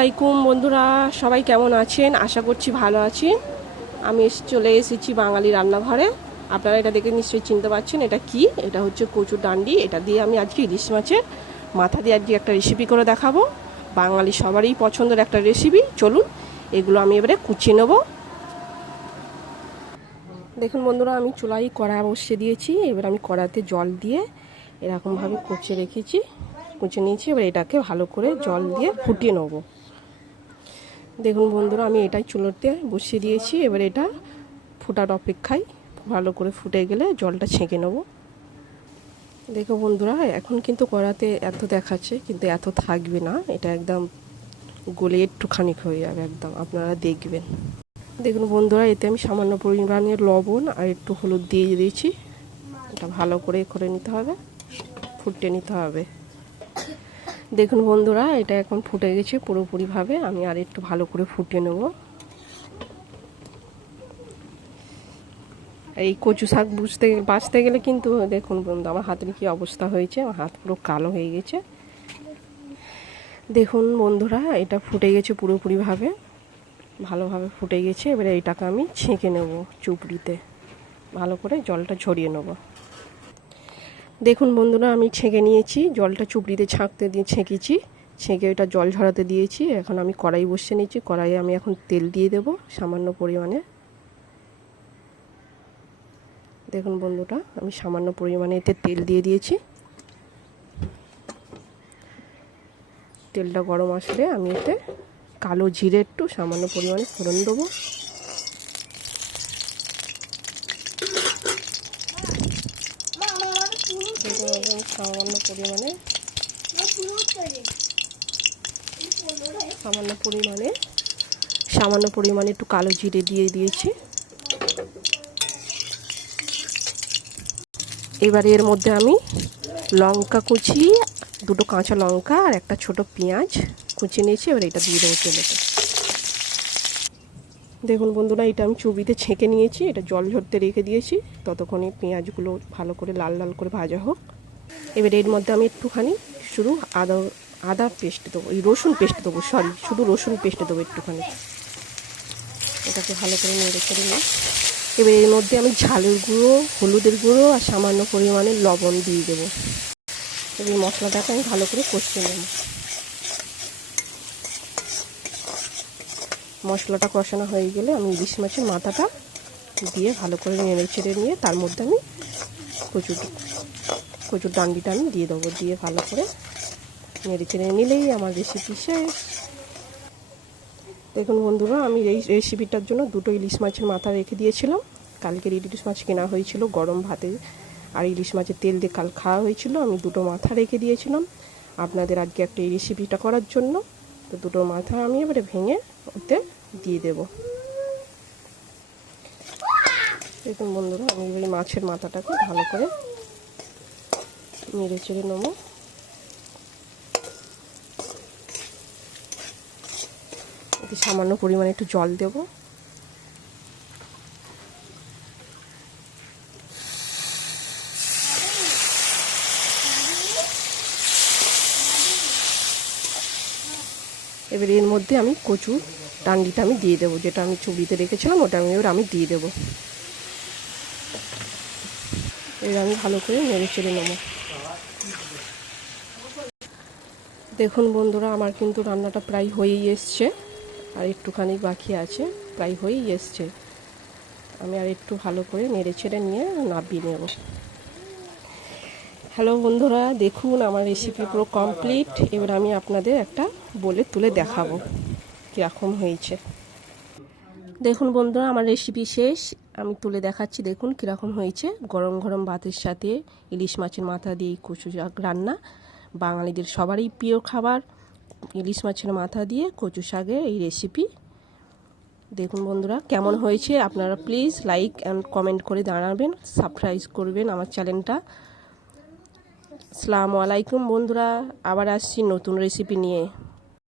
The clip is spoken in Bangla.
আলাইকুম বন্ধুরা, সবাই কেমন আছেন? আশা করছি ভালো আছেন। আমি চলে এসেছি বাঙালি রান্নাঘরে। আপনারা এটা দেখে নিশ্চয়ই চিনতে পারছেন এটা কি। এটা হচ্ছে কচুর ডান্ডি। এটা দিয়ে আমি আজকে ইলিশ মাছের মাথা দিয়ে আজকে একটা রেসিপি করে দেখাবো। বাঙালি সবারই পছন্দের একটা রেসিপি। চলুন এগুলো আমি এবারে কুচিয়ে নেব। দেখুন বন্ধুরা, আমি চুলায় কড়া বসিয়ে দিয়েছি। এবার আমি কড়াতে জল দিয়ে এরকমভাবে কুচিয়ে রেখেছি, কুচিয়ে নিয়েছি। এবার এটাকে ভালো করে জল দিয়ে ফুটিয়ে নেব। দেখুন বন্ধুরা, আমি এটাই চুলোতে বসিয়ে দিয়েছি। এবার এটা ফুটার অপেক্ষায়, ভালো করে ফুটে গেলে জলটা ছেঁকে নেব। দেখো বন্ধুরা, এখন কিন্তু কড়াতে এত দেখাচ্ছে, কিন্তু এত থাকবে না। এটা একদম গলে একটুখানি হয়ে যাবে একদম, আপনারা দেখবেন। দেখুন বন্ধুরা, এতে আমি সামান্য পরিমাণে লবণ আর একটু হলুদ দিয়ে দিয়েছি। এটা ভালো করে নিতে হবে, ফুটিয়ে নিতে হবে। দেখুন বন্ধুরা, এটা এখন ফুটে গেছে পুরোপুরিভাবে। আমি আর একটু ভালো করে ফুটিয়ে নেব। এই কচু শাক বাঁচতে গেলে কিন্তু দেখুন বন্ধু, আমার হাতের কি অবস্থা হয়েছে। আমার হাত পুরো কালো হয়ে গেছে। দেখুন বন্ধুরা, এটা ফুটে গেছে পুরোপুরিভাবে, ভালোভাবে ফুটে গেছে। এবারে এইটাকে আমি ছেঁকে নেব চুপড়িতে, ভালো করে জলটা ঝরিয়ে নেব। দেখুন বন্ধুরা, আমি ছেঁকে নিয়েছি। জলটা চুপড়িতে ছেঁকেছি। ছেঁকে ওইটা জল ঝরাতে দিয়েছি। এখন আমি কড়াই বসিয়ে নিয়েছি। কড়াইয়ে আমি এখন তেল দিয়ে দেব সামান্য পরিমাণে। দেখুন বন্ধুরা, আমি সামান্য পরিমাণে এতে তেল দিয়ে দিয়েছি। তেলটা গরম আসলে আমি এতে কালো জিরে একটু সামান্য পরিমাণে ফোড়ন দেবো। সামান্য পরিমাণে একটু কালো জিরে দিয়ে দিয়েছি। এবারে এর মধ্যে আমি লঙ্কা কুচি, দুটো কাঁচা লঙ্কা আর একটা ছোট পেঁয়াজ কুচিয়ে নিয়েছি। এবার এটা দিয়ে দেবো তেলেতে। দেখুন বন্ধুরা, এটা আমি চুবিতে ছেঁকে নিয়েছি। এটা জল ঝরতে রেখে দিয়েছি। ততক্ষণে পেঁয়াজগুলো ভালো করে লাল লাল করে ভাজা হোক। এবার এর মধ্যে আমি একটুখানি শুধু আদা পেস্ট দেবো, রসুন পেস্ট দেবো, শুধু রসুন পেস্ট দেবো একটুখানি। এটাকে ভালো করে নেড়ে করে নিই। এবার এর মধ্যে আমি ঝালের গুঁড়ো, হলুদের গুঁড়ো আর সামান্য পরিমাণে লবণ দিয়ে দেবো। এবার এই মশলাটাকে আমি ভালো করে কষিয়ে নেব। মশলাটা কষানো হয়ে গেলে আমি ইলিশ মাছের মাথাটা দিয়ে ভালো করে নেড়ে ছেড়ে নিয়ে তার মধ্যে আমি কচুর ডান্ডিটা আমি দিয়ে দেবো। দিয়ে ভালো করে নেড়ে চেড়ে নিলেই আমার রেসিপি শেষ। দেখুন বন্ধুরা, আমি এই রেসিপিটার জন্য দুটো ইলিশ মাছের মাথা রেখে দিয়েছিলাম। কালকের ইলিশ মাছ কেনা হয়েছিল, গরম ভাতে আর ইলিশ মাছের তেল দিয়ে কাল খাওয়া হয়েছিল। আমি দুটো মাথা রেখে দিয়েছিলাম আপনাদের আজকে একটা এই রেসিপিটা করার জন্য। তো দুটো মাথা আমি এবারে ভেঙে ওতে দিয়ে দেব। দেখুন বন্ধুরা, আমি এই মাছের মাথাটাকে ভালো করে নেড়ে চেড়ে নেব। এতে সামান্য পরিমাণে একটু জল দেব। এবার এর মধ্যে আমি কচু ডান্ডিটা আমি দিয়ে দেবো, যেটা আমি চুবিতে রেখেছিলাম ওটা আমি দিয়ে দেবো। এবার আমি ভালো করে নেড়ে চেড়ে নেব। দেখুন বন্ধুরা, আমার কিন্তু রান্নাটা প্রায় হয়েই এসছে, আর একটুখানি বাকি আছে, প্রায় হয়েই এসছে। আমি আর একটু ভালো করে নেড়ে চেড়ে নিয়ে নামিয়ে নেব। হ্যালো বন্ধুরা, দেখুন আমার রেসিপি পুরো কমপ্লিট। এবার আমি আপনাদের একটা বলে তুলে দেখাবো কীরকম হয়েছে। দেখুন বন্ধুরা, আমার রেসিপি শেষ। আমি তুলে দেখাচ্ছি, দেখুন কীরকম হয়েছে। গরম গরম ভাতের সাথে ইলিশ মাছের মাথা দিয়ে কচু শাক রান্না, বাঙালিদের সবারই প্রিয় খাবার। ইলিশ মাছের মাথা দিয়ে কচু শাকের এই রেসিপি। দেখুন বন্ধুরা কেমন হয়েছে, আপনারা প্লিজ লাইক অ্যান্ড কমেন্ট করে জানাবেন, সাবস্ক্রাইব করবেন আমার চ্যানেলটা। আসসালামু আলাইকুম বন্ধুরা, আবার আসছি নতুন রেসিপি নিয়ে।